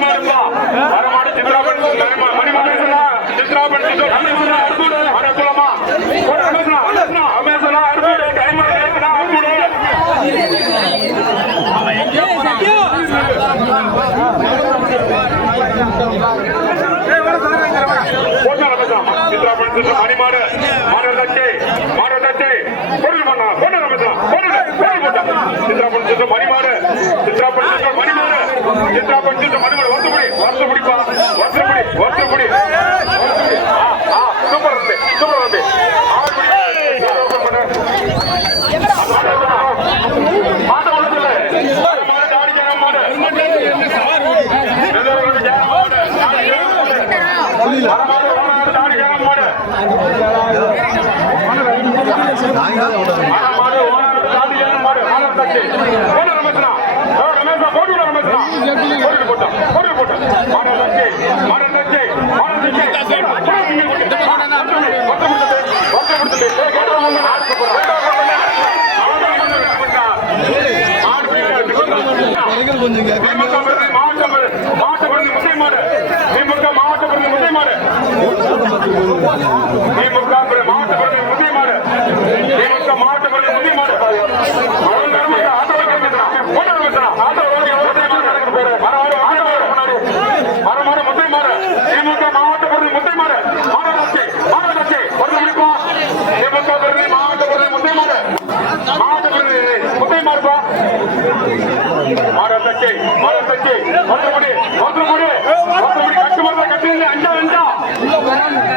மணிமாடுப்பா வரமாடு சித்ராபன் மணிமாடு சித்ராபன் அற்புடு அரகுலமா அமேசனா அற்புடு கைமாடு அற்புடு மணிமாடு மாநகராட்சி பொருள் பண்ணா பொண்ணு சித்ராபன் மணிமாடு சித்ராபன் மணிமாடு சித்ராபன் மணிமாடு வருஷப்படிப்பா வருஷப்படி சூப்பர் வந்து மாட்ட உள்ளதில்லை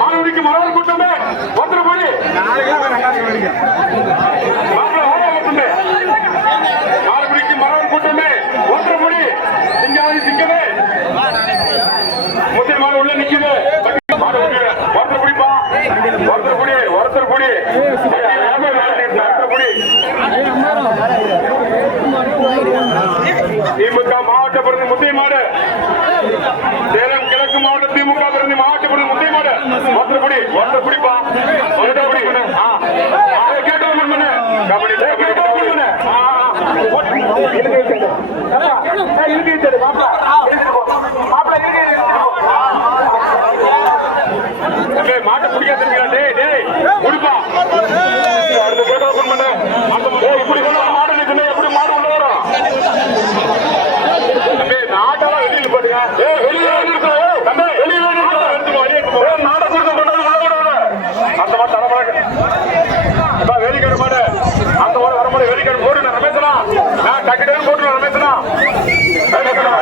மாணவனுக்கு மரவர் கூட்டமே ஒருத்தர் மாணவனுக்கு மரவர் கூட்டமே ஒருத்தர் மொழி சிங்கமே முத்திய மாணவ உள்ள நிக்குது ஒருத்தர் குடிப்பா ஒருத்தர் குடி திமுக மாவட்ட பிரதி முத்தையமாடு சேலம் கிழக்கு மாவட்ட திமுக பிரதி மாவட்ட பிரதி முத்தையமாடு ஒருத்தர் குடிப்பா மாட்ட பிடிக்காது குடிப்பா அடுத்த கேட்ட ஓபன் பண்ண இப்படி மாடு நிற்கணும் எப்படி மாடு உள்ள வரும் நாட்டெல்லாம் வெளியில் போடுங்க நாட கொடுத்த அந்த மாதிரி தரமாடு வேலிக்காடு மாடு அந்த மாதிரி வரமாடு வேலிக்காடு போடு ரமேசலாம் நான் டக்கு போட்டு ரமேசலாம்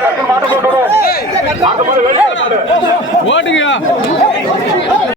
டக்கு மாட்டை போட்டு அந்த மாதிரி வேலிக்காடு மாடு ஓடுங்க